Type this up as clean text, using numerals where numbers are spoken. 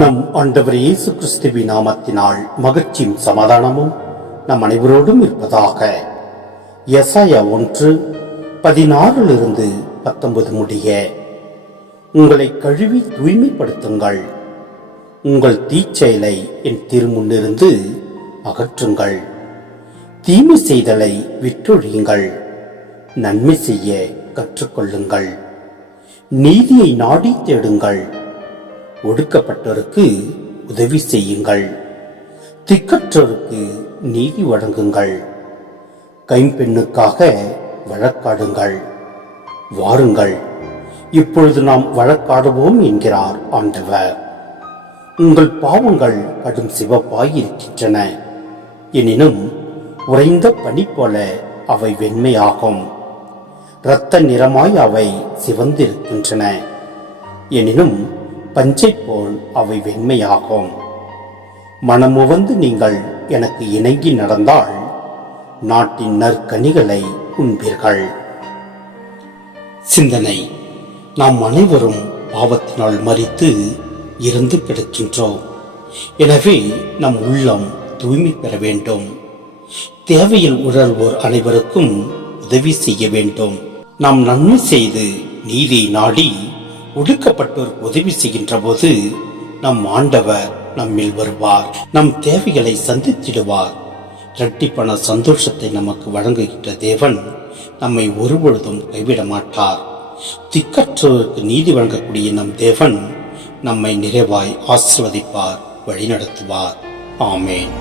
நம் ஆண்டவர் இயேசு கிறிஸ்துவின் நாமத்தினால் மகிழ்ச்சியும் சமாதானமும் நம் அனைவரோடும் இருப்பதாக. எசாயா 1:16 முடிய. உங்களை கழுவி தூய்மைப்படுத்துங்கள், உங்கள் தீச்செயலை என் திருமுன்னிருந்து அகற்றுங்கள், தீமை செய்தலை விற்றொழியுங்கள், நன்மை செய்ய கற்றுக்கொள்ளுங்கள், நீதியை நாடி தேடுங்கள், ஒடுக்கப்பட்டோருக்கு உதவி செய்யுங்கள், திக்கற்றோருக்கு நீதி வழங்குங்கள், கைம்பெண்ணுக்காக வழக்காடுங்கள். வாருங்கள், இப்பொழுது நாம் வழக்காடுவோம் என்கிறார் ஆண்டவர். உங்கள் பாவங்கள் கடும் சிவப்பாயிருக்கின்றன, எனினும் உறைந்த பனி போல அவை வெண்மையாகும். இரத்த நிறமாய் அவை சிவந்திருக்கின்றன, எனினும் பஞ்சை போல் அவை வெண்மையாகும். மனமுவந்து நீங்கள் எனக்கு இணங்கி நடந்தால் நாட்டின் நற்கனிகளை உண்பீர்கள். சிந்தனை: நாம் அனைவரும் பாவத்தினால் மரித்து இறந்து கிடக்கின்றோம். எனவே நம் உள்ளம் தூய்மை பெற வேண்டும். தேவையில் உழல்வோர் அனைவருக்கும் உதவி செய்ய வேண்டும். நாம் நன்மை செய்து நீதி நாடி ஒடுக்கப்பட்டோர் உதவி செய்கின்ற போது நம் ஆண்டவர் நம்மில் வருவார், நம் தேவைகளை சந்தித்திடுவார். இரட்டிப்பான சந்தோஷத்தை நமக்கு வழங்குகின்ற தேவன் நம்மை ஒருபொழுதும் கைவிட மாட்டார். திக்கற்றோருக்கு நீதி வழங்கக்கூடிய நம் தேவன் நம்மை நிறைவாய் ஆசீர்வதிப்பார், வழிநடத்துவார். ஆமேன்.